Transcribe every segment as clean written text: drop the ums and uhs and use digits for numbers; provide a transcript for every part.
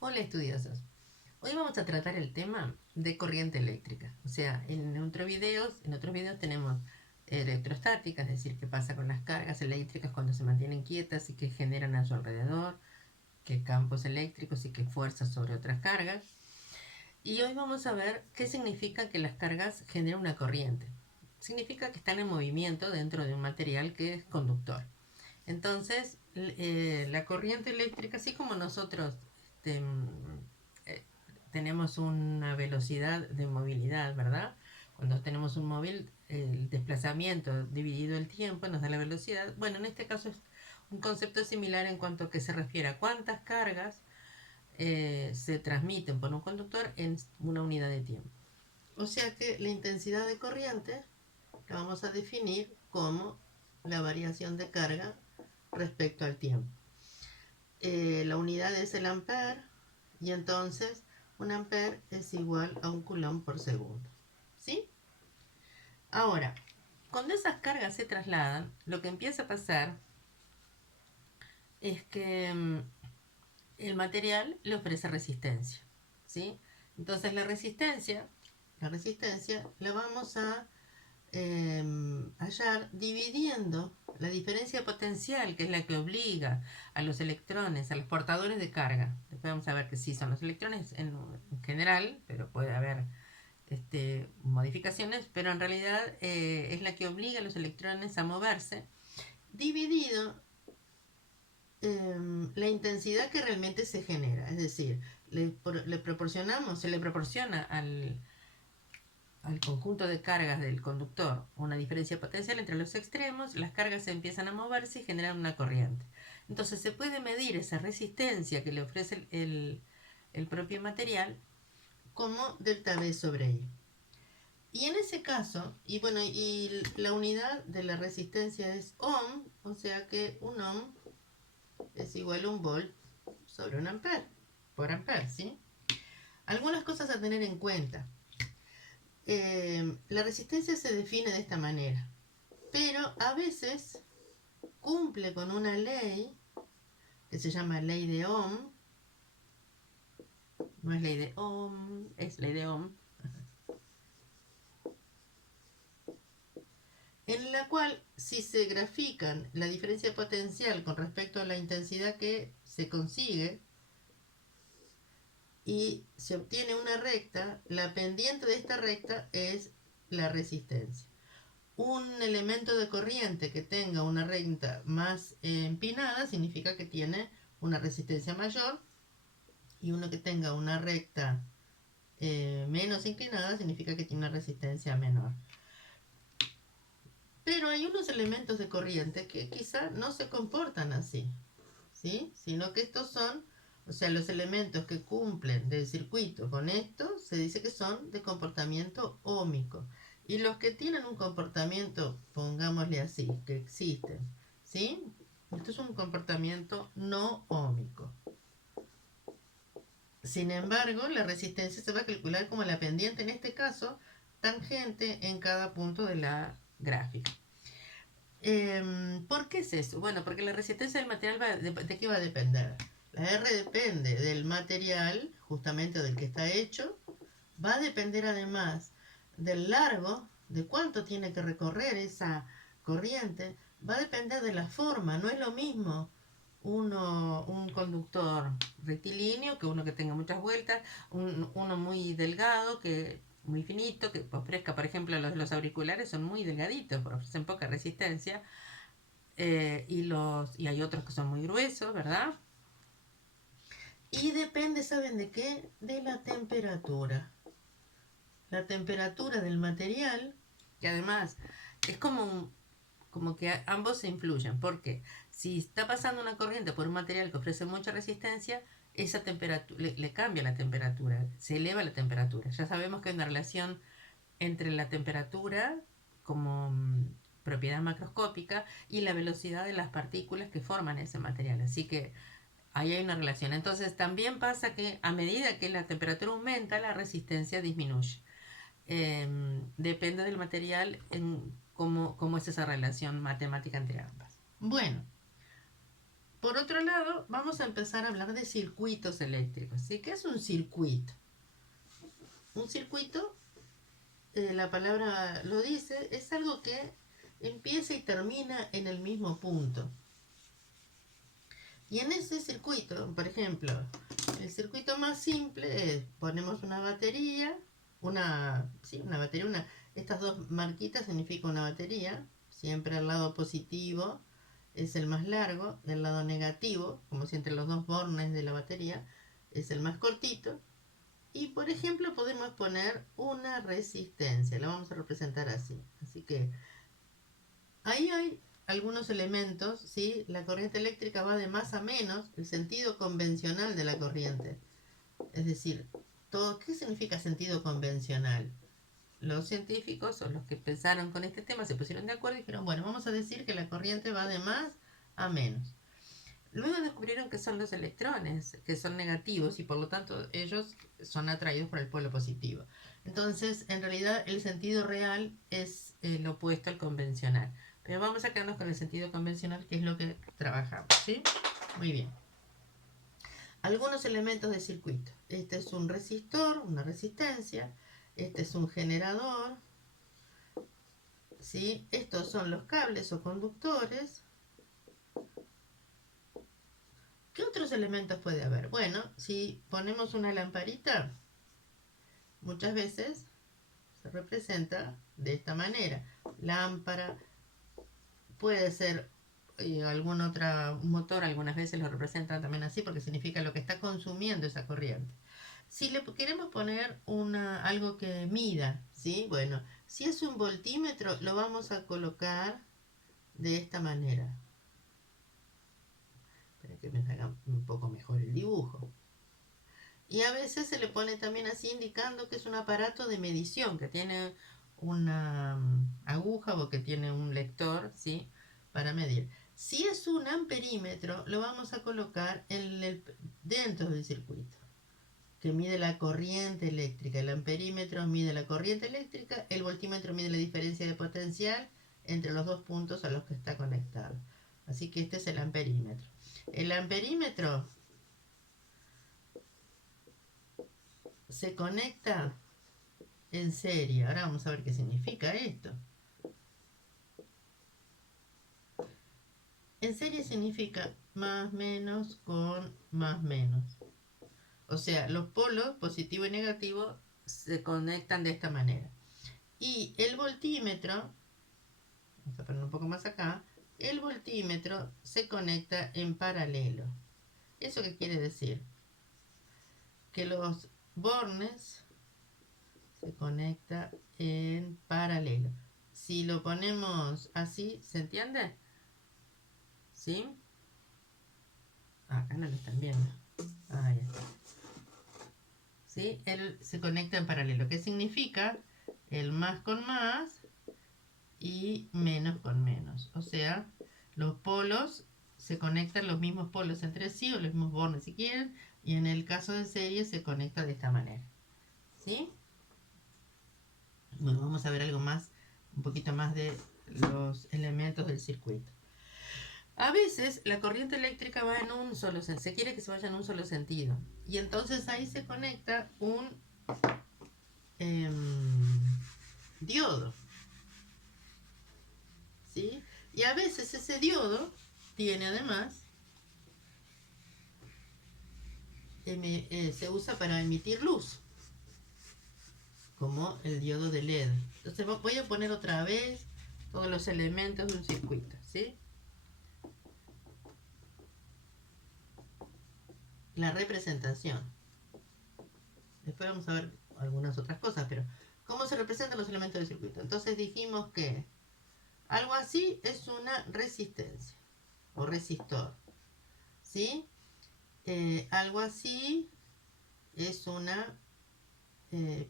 Hola estudiosos, hoy vamos a tratar el tema de corriente eléctrica. O sea, en otros videos tenemos electrostática, es decir, qué pasa con las cargas eléctricas cuando se mantienen quietas y que generan a su alrededor, qué campos eléctricos y qué fuerzas sobre otras cargas. Y hoy vamos a ver qué significa que las cargas generen una corriente. Significa que están en movimiento dentro de un material que es conductor. Entonces, la corriente eléctrica, así como nosotros este, eh, tenemos una velocidad de movilidad, ¿verdad? Cuando tenemos un móvil, el desplazamiento dividido el tiempo nos da la velocidad. Bueno, en este caso es un concepto similar en cuanto a que se refiere a cuántas cargas se transmiten por un conductor en una unidad de tiempo. O sea que la intensidad de corriente la vamos a definir como la variación de carga respecto al tiempo. La unidad es el ampere y entonces un ampere es igual a un coulomb por segundo. ¿Sí? Ahora, cuando esas cargas se trasladan, lo que empieza a pasar es que el material le ofrece resistencia. ¿Sí? Entonces la resistencia la vamos a hallar dividiendo la diferencia potencial, que es la que obliga a los electrones, a los portadores de carga. Después vamos a ver que sí son los electrones en general, pero puede haber modificaciones, pero en realidad es la que obliga a los electrones a moverse, dividido la intensidad que realmente se genera. Es decir, se le proporciona al conjunto de cargas del conductor una diferencia potencial entre los extremos, las cargas se empiezan a moverse y generan una corriente. Entonces se puede medir esa resistencia que le ofrece el propio material como delta V sobre I. Y en ese caso, y bueno, y la unidad de la resistencia es ohm, o sea que un ohm es igual a un volt sobre un ampere, por ampere, ¿sí? Algunas cosas a tener en cuenta. La resistencia se define de esta manera, pero a veces cumple con una ley que se llama ley de Ohm, no es ley de Ohm, es ley de Ohm, en la cual si se grafican la diferencia potencial con respecto a la intensidad que se consigue y se obtiene una recta, la pendiente de esta recta es la resistencia. Un elemento de corriente que tenga una recta más empinada significa que tiene una resistencia mayor, y uno que tenga una recta menos inclinada significa que tiene una resistencia menor. Pero hay unos elementos de corriente que quizá no se comportan así, ¿sí? Sino que estos son, o sea, los elementos que cumplen del circuito con esto se dice que son de comportamiento óhmico. Y los que tienen un comportamiento, pongámosle así, que existen, ¿sí? Esto es un comportamiento no óhmico. Sin embargo, la resistencia se va a calcular como la pendiente, en este caso, tangente en cada punto de la gráfica. ¿Por qué es eso? Bueno, porque la resistencia del material ¿de qué va a depender? La R depende del material, justamente del que está hecho. Va a depender además del largo, de cuánto tiene que recorrer esa corriente. Va a depender de la forma. No es lo mismo un conductor rectilíneo que uno que tenga muchas vueltas, uno muy delgado, que muy finito, que ofrezca, por ejemplo, los auriculares son muy delgaditos, ofrecen poca resistencia, y hay otros que son muy gruesos, ¿verdad? Y depende, ¿saben de qué? De la temperatura. La temperatura del material, que además es como que ambos se influyen, porque si está pasando una corriente por un material que ofrece mucha resistencia, esa temperatura le cambia la temperatura, se eleva la temperatura. Ya sabemos que hay una relación entre la temperatura como propiedad macroscópica y la velocidad de las partículas que forman ese material. Así que ahí hay una relación. Entonces también pasa que a medida que la temperatura aumenta, la resistencia disminuye. Depende del material en cómo es esa relación matemática entre ambas. Bueno, Por otro lado, vamos a empezar a hablar de circuitos eléctricos. ¿Sí? ¿Qué es un circuito? Un circuito, la palabra lo dice, es algo que empieza y termina en el mismo punto. Y en ese circuito, por ejemplo, el circuito más simple es, ponemos una batería, una batería, estas dos marquitas significan una batería, siempre el lado positivo es el más largo, del lado negativo, como si entre los dos bornes de la batería, es el más cortito. Y por ejemplo podemos poner una resistencia, la vamos a representar así. Así que ahí hay algunos elementos, ¿sí? La corriente eléctrica va de más a menos, el sentido convencional de la corriente. Es decir, ¿qué significa sentido convencional? Los científicos o los que pensaron con este tema se pusieron de acuerdo y dijeron, bueno, vamos a decir que la corriente va de más a menos. Luego descubrieron que son los electrones, que son negativos y por lo tanto ellos son atraídos por el polo positivo. Entonces, en realidad, el sentido real es lo opuesto al convencional. Pero vamos a quedarnos con el sentido convencional, que es lo que trabajamos, ¿sí? Muy bien. Algunos elementos de circuito. Este es un resistor, una resistencia. Este es un generador, ¿sí? Estos son los cables o conductores. ¿Qué otros elementos puede haber? Bueno, si ponemos una lamparita, muchas veces se representa de esta manera. Lámpara, puede ser algún otro motor, algunas veces lo representan también así porque significa lo que está consumiendo esa corriente. Si le queremos poner algo que mida, ¿sí? Bueno, si es un voltímetro, lo vamos a colocar de esta manera. Espera que me haga un poco mejor el dibujo. Y a veces se le pone también así indicando que es un aparato de medición, que tiene una aguja o que tiene un lector, ¿sí? Para medir. Si es un amperímetro, lo vamos a colocar dentro del circuito, que mide la corriente eléctrica. El amperímetro mide la corriente eléctrica, el voltímetro mide la diferencia de potencial entre los dos puntos a los que está conectado. Así que este es el amperímetro. El amperímetro se conecta en serie. Ahora vamos a ver qué significa esto. En serie significa más menos con más menos. O sea, los polos positivo y negativo se conectan de esta manera. Y el voltímetro, vamos a poner un poco más acá, el voltímetro se conecta en paralelo. ¿Eso qué quiere decir? Que los bornes se conecta en paralelo. Si lo ponemos así, ¿se entiende? ¿Sí? Acá no lo están viendo. Ahí está. ¿Sí? Él se conecta en paralelo. ¿Qué significa? El más con más y menos con menos. O sea, los polos se conectan los mismos polos entre sí o los mismos bornes si quieren. Y en el caso de serie se conecta de esta manera. ¿Sí? Bueno, vamos a ver algo más, un poquito más de los elementos del circuito. A veces la corriente eléctrica va en un solo sentido, se quiere que se vaya en un solo sentido. Y entonces ahí se conecta un diodo. ¿Sí? Y a veces ese diodo tiene además, se usa para emitir luz, como el diodo de LED. Entonces voy a poner otra vez todos los elementos de un circuito, ¿sí? La representación. Después vamos a ver algunas otras cosas, pero ¿cómo se representan los elementos del circuito? Entonces dijimos que algo así es una resistencia o resistor, ¿sí? Algo así es una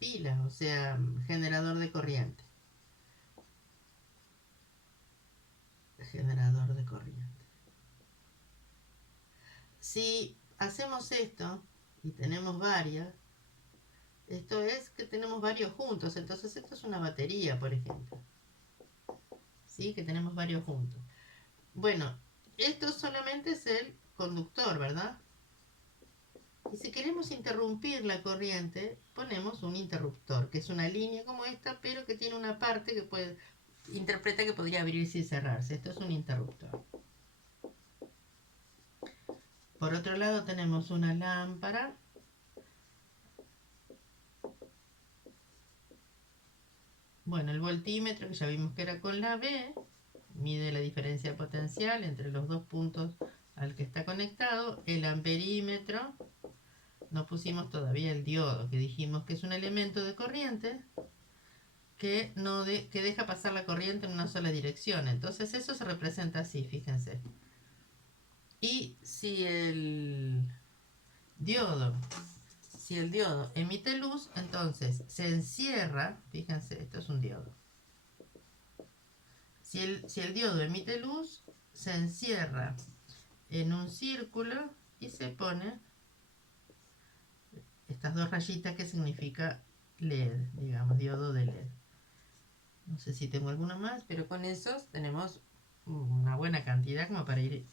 pila, o sea, generador de corriente. Generador de corriente. Si hacemos esto y tenemos varias, esto es que tenemos varios juntos, entonces esto es una batería, por ejemplo. ¿Sí? Que tenemos varios juntos. Bueno, Esto solamente es el conductor, ¿verdad? Y si queremos interrumpir la corriente, ponemos un interruptor, que es una línea como esta, pero que tiene una parte que puede, interpreta que podría abrirse y cerrarse. Esto es un interruptor. Por otro lado tenemos una lámpara. Bueno, el voltímetro, que ya vimos que era con la B, mide la diferencia potencial entre los dos puntos al que está conectado. El amperímetro, no pusimos todavía el diodo, que dijimos que es un elemento de corriente que, que deja pasar la corriente en una sola dirección. Entonces eso se representa así, fíjense. Y diodo, si el diodo emite luz, entonces se encierra, fíjense, esto es un diodo. Si el diodo emite luz, se encierra en un círculo y se pone estas dos rayitas que significa LED, digamos, diodo de LED. No sé si tengo alguna más, pero con esos tenemos una buena cantidad como para ir